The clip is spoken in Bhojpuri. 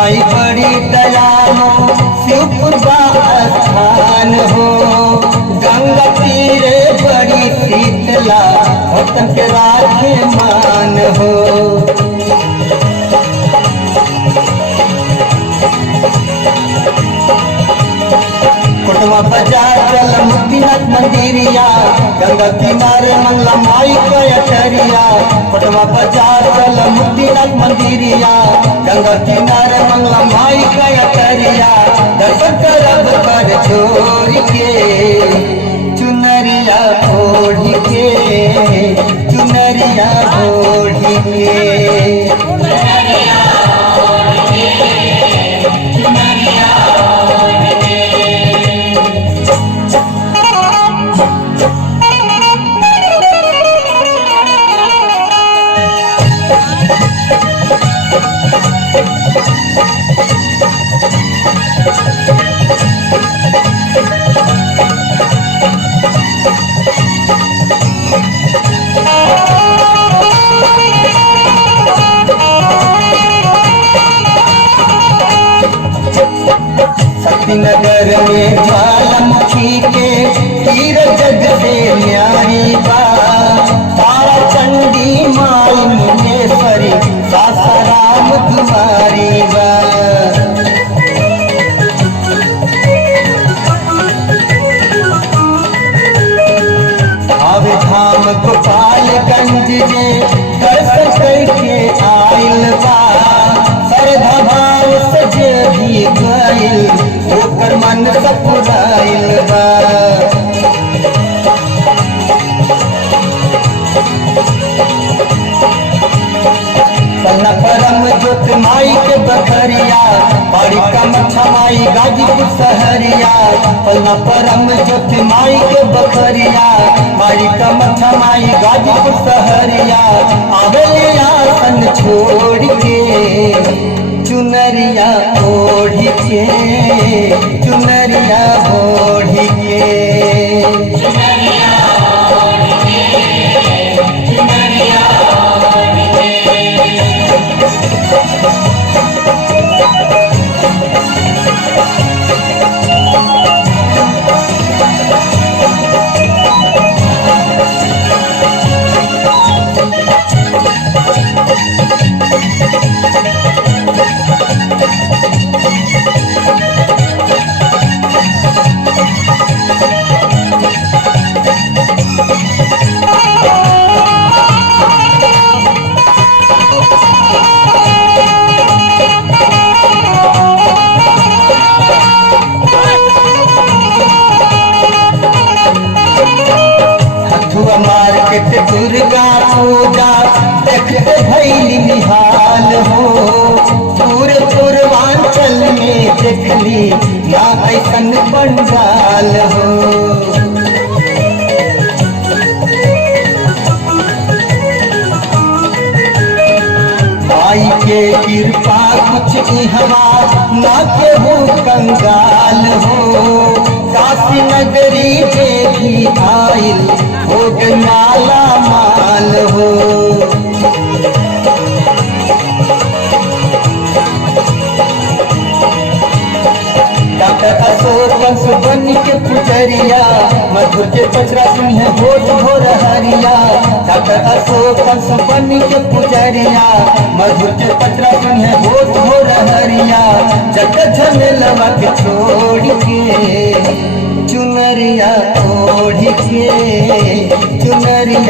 माई बड़ी दयालु शिवपुर स्थान हो। गंगा तीरे बड़ी शीतला भक्तन के राखे मान हो। कोटवा बाजार चल मुक्तिनाथ मंदिरिया, गंगा किनारे मंगला माई कयटरिया। कोटवा बाजार चल मुक्तिनाथ मंदिरिया, गंगा किनारे मंगला माई कयटरिया। दर्शन करब कर जोड़ के चुनरिया ओढ़ के, चुनरिया ओढ़ के। नगर में ज्वालामुखी के तीर जग से न्यारी बा। तारा चंडी माई मुंडेश्वरी सासाराम तुम्हारी बा। आवे धाम गोपालगंज जे दर्शन करके आइल बा। श्रद्धा भाव से जे भी गइल ओकर मन सपुराइल बा। पन्ना परम जोत माई के बखरिया, पाड़ी कामाख्या माई गाजीपुर सहरिया। पन्ना परम जोत माई के बखरिया, पाड़ी कामाख्या माई गाजीपुर सहरिया। आवेले आसन छोड़ के चुनरिया ओढ़ के, चुनरिया ओढ़ के। दुर्गा पूजा देखते भैली निहाल हो। पूरे पूर्वांचल में देखली ना ऐसन पंडाल हो। माई के कृपा कुछ इहवा ना केहू कंगाल हो। काशी नगरी जे भी आइल हो माला माल हो। डॉक्टर अशोक सुबन के पुजरिया, मधुर के पचरा सुनिए होठ भोर हरिया। डॉक्टर अशोक सुबन के पुजरिया, मधुर के पचरा सुनिए होठ भोर हरिया। जग झमेलवा के छोड़ के चुनरिया ओढ़ के, चुनरिया